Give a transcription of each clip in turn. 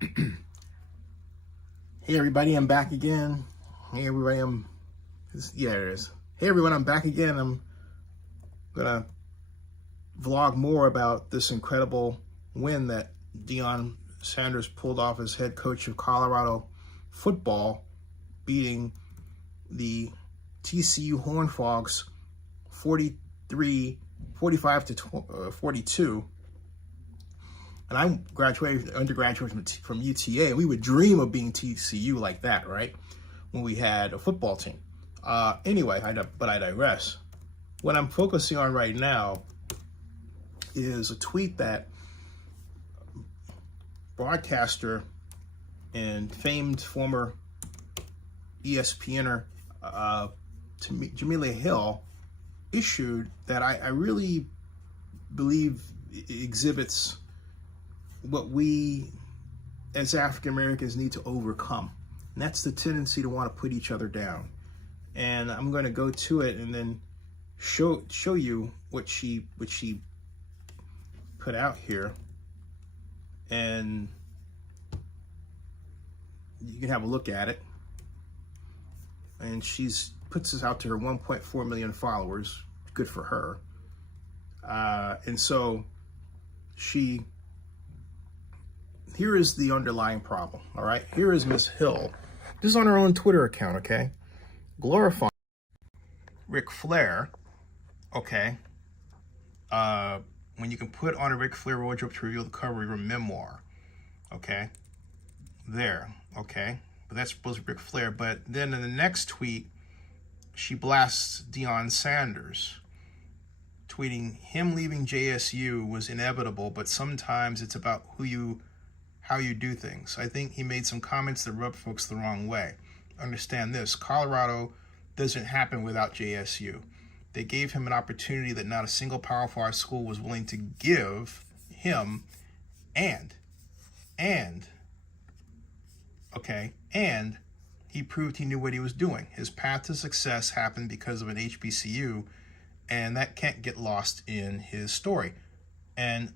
Hey everybody, I'm back again. Hey everybody, yeah, there it is. Hey everyone, I'm back again. I'm gonna vlog more about this incredible win that Deion Sanders pulled off as head coach of Colorado football, beating the TCU Horned Frogs 45 to 42. And I graduated undergraduate from UTA, and we would dream of being TCU like that, right? When we had a football team. Anyway, but I digress. What I'm focusing on right now is a tweet that broadcaster and famed former ESPNer Jemele Hill issued that I really believe exhibits what we as African Americans need to overcome. And that's the tendency to want to put each other down. And I'm going to go to it and then show you what she put out here. And you can have a look at it. And she's puts this out to her 1.4 million followers. Good for her. And so here is the underlying problem, all right? Here is Miss Hill. This is on her own Twitter account, okay? Glorifying Ric Flair, okay? When you can put on a Ric Flair wardrobe to reveal the cover of your memoir, okay? There, okay? But that's supposed to be Ric Flair. But then in the next tweet, she blasts Deion Sanders, tweeting, him leaving JSU was inevitable, but sometimes it's about how you do things. I think he made some comments that rubbed folks the wrong way. Understand this, Colorado doesn't happen without JSU. They gave him an opportunity that not a single Power 5 school was willing to give him, and he proved he knew what he was doing. His path to success happened because of an HBCU, and that can't get lost in his story. And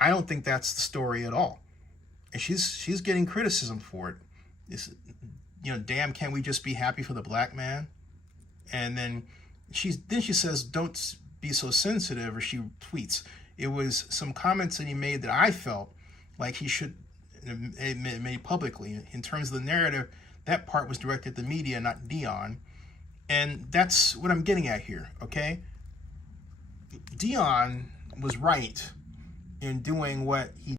I don't think that's the story at all. And she's getting criticism for it. It's, damn, can't we just be happy for the black man? And then she says, don't be so sensitive, or she tweets, it was some comments that he made that I felt like he should have made publicly. In terms of the narrative, that part was directed at the media, not Deion. And that's what I'm getting at here, okay? Deion was right in doing what he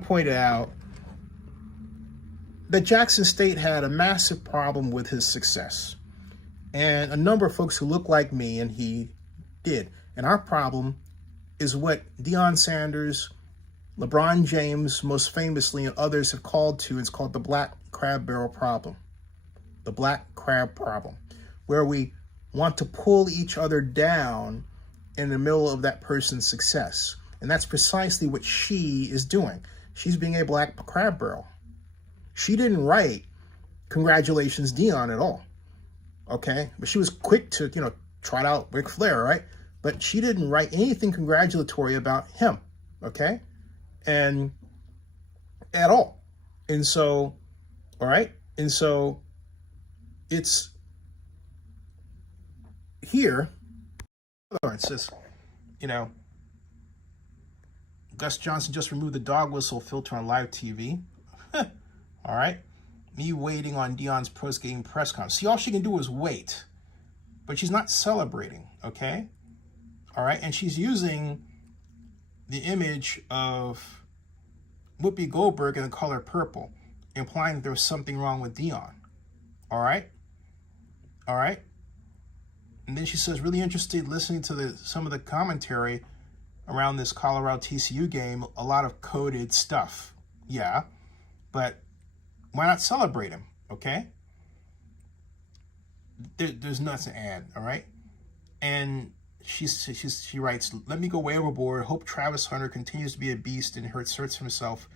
pointed out, that Jackson State had a massive problem with his success. And a number of folks who look like me and he did. And our problem is what Deion Sanders, LeBron James, most famously, and others have called to. It's called the black crab barrel problem. The black crab problem, where we want to pull each other down in the middle of that person's success. And that's precisely what she is doing. She's being a black crab barrel. She didn't write, congratulations, Deion, at all. Okay? But she was quick to, trot out Ric Flair, right? But she didn't write anything congratulatory about him. Okay? And at all. And so, all right? And so it's here. It says, Gus Johnson just removed the dog whistle filter on live TV. All right. Me waiting on Deion's post-game press conference. See, all she can do is wait. But she's not celebrating, okay? All right. And she's using the image of Whoopi Goldberg in the color purple, implying that there was something wrong with Deion. All right. All right. And then she says, really interested listening to some of the commentary around this Colorado TCU game, a lot of coded stuff. Yeah, but why not celebrate him, okay? There's nothing to add, all right? And she writes, let me go way overboard. Hope Travis Hunter continues to be a beast and asserts himself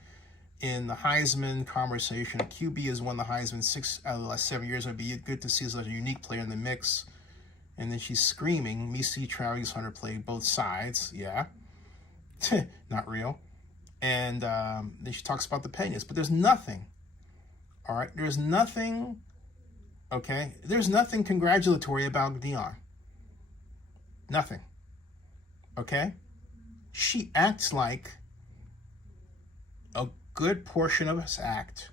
in the Heisman conversation. QB has won the Heisman 6 out of the last 7 years. It would be good to see such a unique player in the mix. And then she's screaming, me see Travis Hunter play both sides. Yeah. Not real. And then she talks about the pettiness, but there's nothing. All right, there's nothing. Okay, there's nothing congratulatory about Deion. Nothing. Okay, she acts like a good portion of us act,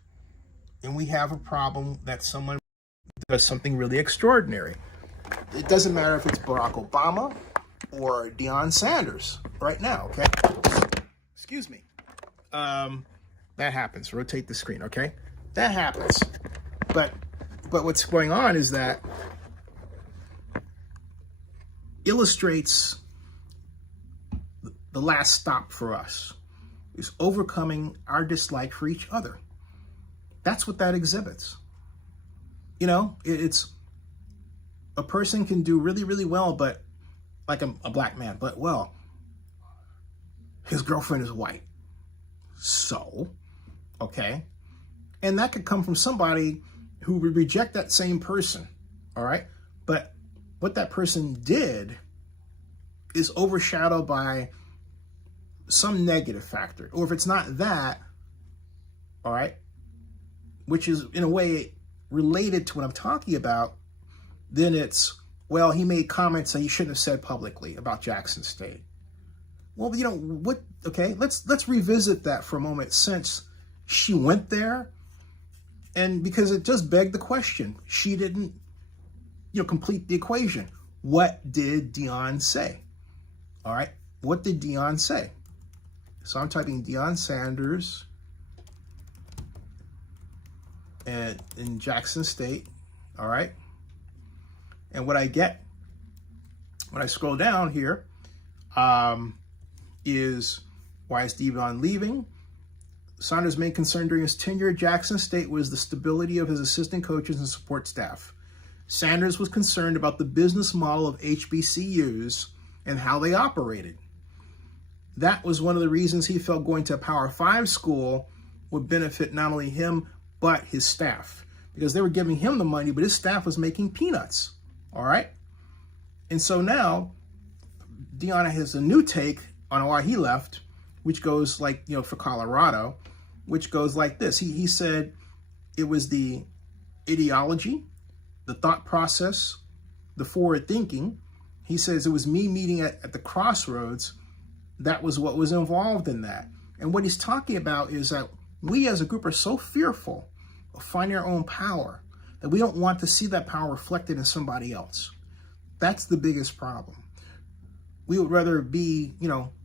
and we have a problem that someone does something really extraordinary. It doesn't matter if it's Barack Obama or Deion Sanders right now. Okay, excuse me. That happens. Rotate the screen. Okay, that happens. But what's going on is that illustrates the last stop for us is overcoming our dislike for each other. That's what that exhibits. You know, it's a person can do really, really well, but like a black man, but well, his girlfriend is white. So, okay. And that could come from somebody who would reject that same person. All right. But what that person did is overshadowed by some negative factor. Or if it's not that, all right, which is in a way related to what I'm talking about, then it's, well, he made comments that he shouldn't have said publicly about Jackson State. Well, you know what? Okay, let's revisit that for a moment, since she went there, and because it just begged the question. She didn't, complete the equation. What did Deion say? All right, what did Deion say? So I'm typing Deion Sanders and in Jackson State. All right, and what I get when I scroll down here is, why is Deion leaving? Sanders' main concern during his tenure at Jackson State was the stability of his assistant coaches and support staff. Sanders was concerned about the business model of HBCUs and how they operated. That was one of the reasons he felt going to a Power 5 school would benefit not only him, but his staff. Because they were giving him the money, but his staff was making peanuts. All right? And so now, Deion has a new take on why he left, which goes like, for Colorado, which goes like this. He said it was the ideology, the thought process, the forward thinking. He says it was me meeting at the crossroads. That was what was involved in that. And what he's talking about is that we as a group are so fearful of finding our own power that we don't want to see that power reflected in somebody else. That's the biggest problem. We would rather be,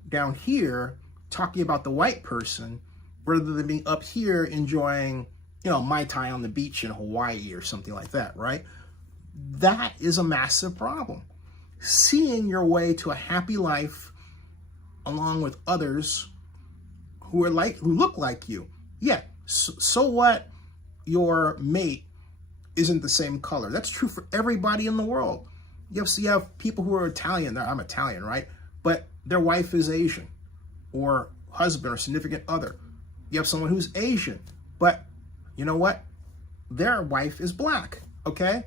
down here talking about the white person rather than being up here enjoying, Mai Tai on the beach in Hawaii or something like that, right? That is a massive problem. Seeing your way to a happy life along with others who look like you. Yeah, so what your mate isn't the same color. That's true for everybody in the world. You have people who are Italian. I'm Italian, right? But their wife is Asian, or husband or significant other. You have someone who's Asian, but you know what? Their wife is black, okay?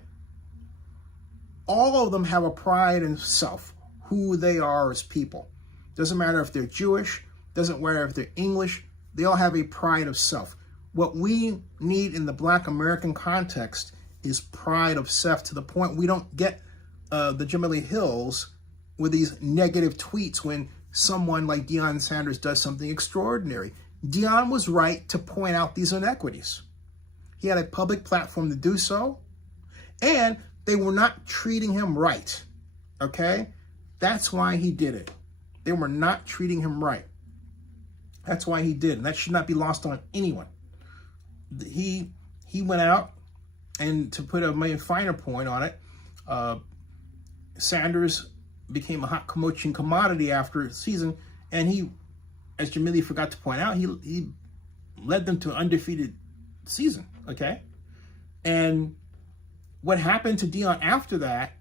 All of them have a pride in self, who they are as people. Doesn't matter if they're Jewish, doesn't matter if they're English, they all have a pride of self. What we need in the Black American context is pride of self, to the point we don't get the Jemele Hills with these negative tweets when someone like Deion Sanders does something extraordinary. Deion was right to point out these inequities. He had a public platform to do so, and they were not treating him right, okay? That's why he did it. They were not treating him right. That's why he did, and that should not be lost on anyone. He went out, and to put a finer point on it, Sanders became a hot coaching commodity after a season, and he, as Jemele forgot to point out, he led them to an undefeated season, okay? And what happened to Deion after that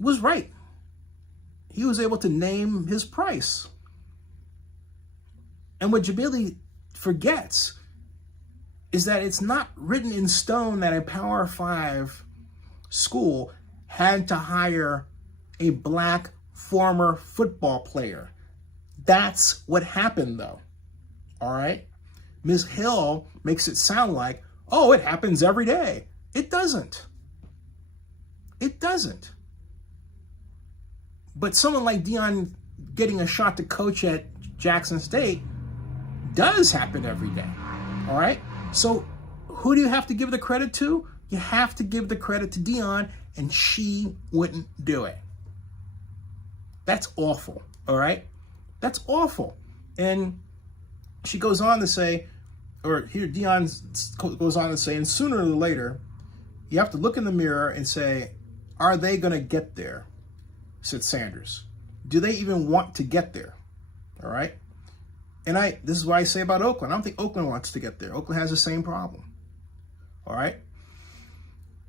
was right. He was able to name his price. And what Jemele forgets is that it's not written in stone that a Power 5 school had to hire a black former football player. That's what happened, though. All right? Ms. Hill makes it sound like, oh, it happens every day. It doesn't. It doesn't. But someone like Deion getting a shot to coach at Jackson State does happen every day. All right? So who do you have to give the credit to? You have to give the credit to Deion, and she wouldn't do it. That's awful. All right? That's awful. And she goes on to say, or here Deion goes on to say, and sooner or later, you have to look in the mirror and say, are they going to get there? Said Sanders. Do they even want to get there? All right? And this is what I say about Oakland. I don't think Oakland wants to get there. Oakland has the same problem. All right?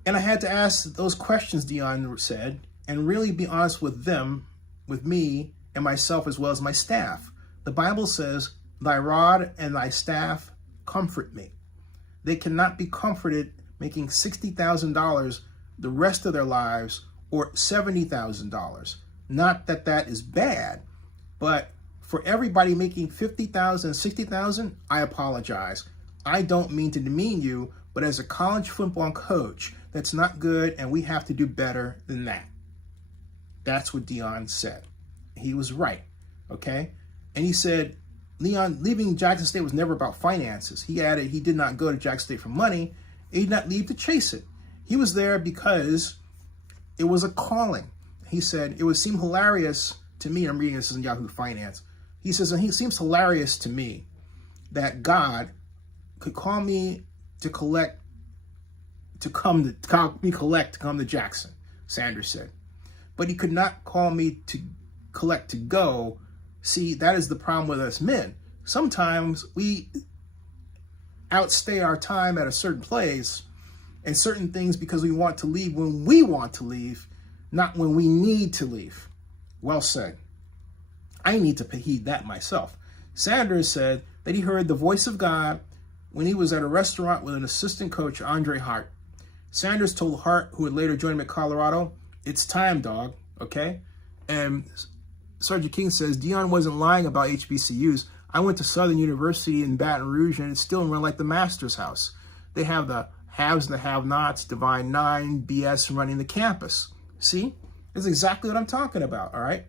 And I had to ask those questions, Deion said, and really be honest with them, with me, and myself, as well as my staff. The Bible says, thy rod and thy staff comfort me. They cannot be comforted making $60,000 the rest of their lives or $70,000. Not that that is bad, but for everybody making $50,000, $60,000, I apologize. I don't mean to demean you, but as a college football coach, that's not good, and we have to do better than that. That's what Deion said. He was right, okay? And he said, leaving Jackson State was never about finances. He added he did not go to Jackson State for money. He did not leave to chase it. He was there because it was a calling. He said, it would seem hilarious to me, I'm reading this in Yahoo Finance. He says, and it seems hilarious to me that God could call me to come to Jackson, Sanders said. But he could not call me to collect to go. See, that is the problem with us men. Sometimes we outstay our time at a certain place and certain things because we want to leave when we want to leave, not when we need to leave. Well said. I need to heed that myself. Sanders said that he heard the voice of God when he was at a restaurant with an assistant coach, Andre Hart. Sanders told Hart, who would later join him at Colorado, it's time, dog, okay? And Sergeant King says, Deion wasn't lying about HBCUs. I went to Southern University in Baton Rouge, and it's still run like the Master's house. They have the haves and the have-nots, Divine Nine, BS running the campus. See? That's exactly what I'm talking about, all right?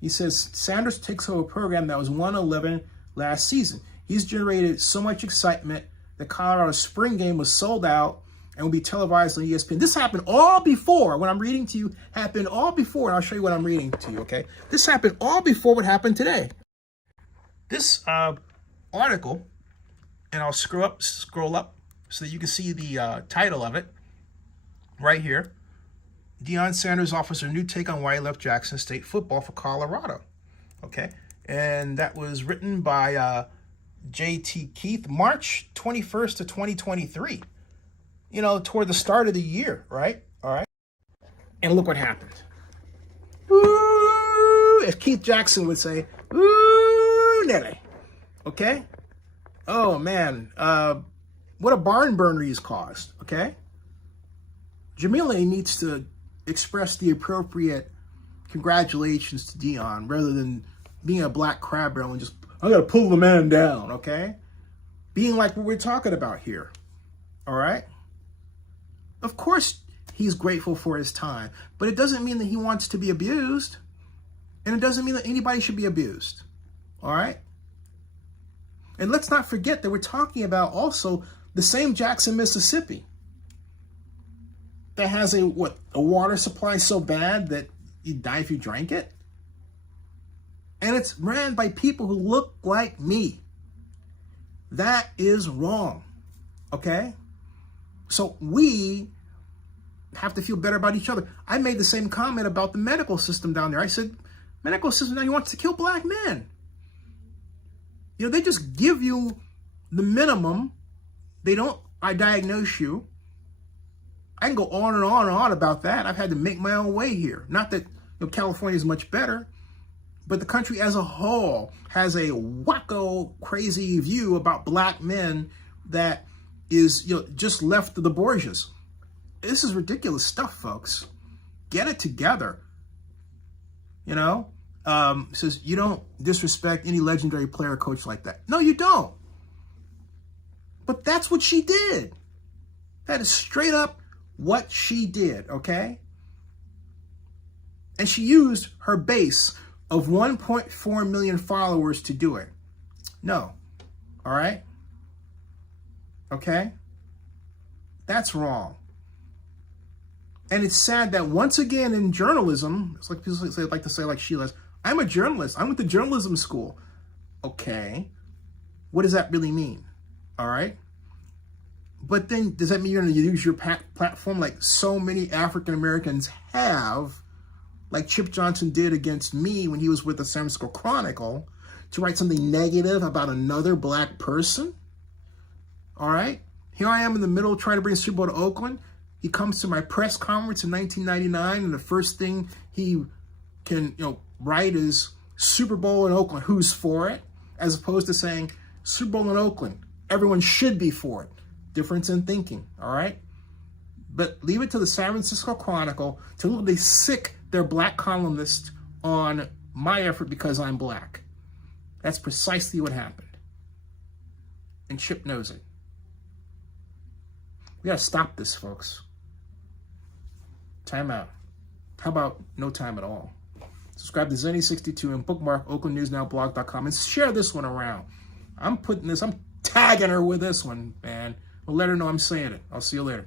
He says, Sanders takes over a program that was 1-11 last season. He's generated so much excitement. The Colorado spring game was sold out and will be televised on ESPN. This happened all before, what I'm reading to you, happened all before, and I'll show you what I'm reading to you, okay? This happened all before what happened today. This article, and I'll scroll up so that you can see the title of it right here. Deion Sanders offers a new take on why he left Jackson State football for Colorado, okay? And that was written by J.T. Keith, March 21st of 2023. You know, toward the start of the year, right? All right. And look what happened. Ooh, as Keith Jackson would say, ooh, Nelly. Okay? Oh, man. What a barn burner he's caused, okay? Jemele needs to express the appropriate congratulations to Deion rather than being a black crab barrel and just, I got to pull the man down, okay? Being like what we're talking about here, all right? Of course, he's grateful for his time, but it doesn't mean that he wants to be abused, and it doesn't mean that anybody should be abused, all right? And let's not forget that we're talking about also the same Jackson, Mississippi, that has a water supply so bad that you'd die if you drank it. And it's ran by people who look like me. That is wrong, okay? So we have to feel better about each other. I made the same comment about the medical system down there. I said, medical system now he wants to kill black men. You know, they just give you the minimum. They don't, I diagnose you. I can go on and on and on about that. I've had to make my own way here. Not that California is much better, but the country as a whole has a wacko, crazy view about black men that is just left to the Borgias. This is ridiculous stuff, folks. Get it together. You know, Says, you don't disrespect any legendary player or coach like that. No, you don't. But that's what she did. That is straight up what she did, okay? And she used her base of 1.4 million followers to do it. No. All right? Okay? That's wrong. And it's sad that once again in journalism, it's like people like to say, like Sheila's, I'm a journalist. I went to journalism school. Okay. What does that really mean? All right. But then does that mean you're going to use your platform like so many African Americans have, like Chip Johnson did against me when he was with the San Francisco Chronicle, to write something negative about another black person? All right. Here I am in the middle trying to bring Super Bowl to Oakland. He comes to my press conference in 1999, and the first thing he can, write is Super Bowl in Oakland. Who's for it? As opposed to saying Super Bowl in Oakland. Everyone should be for it. Difference in thinking. All right. But leave it to the San Francisco Chronicle to literally sick their black columnist on my effort because I'm black. That's precisely what happened. And Chip knows it. We got to stop this, folks. Time out. How about no time at all? Subscribe to Zenny62 and bookmark OaklandNewsNowBlog.com and share this one around. I'm tagging her with this one, man. We'll let her know I'm saying it. I'll see you later.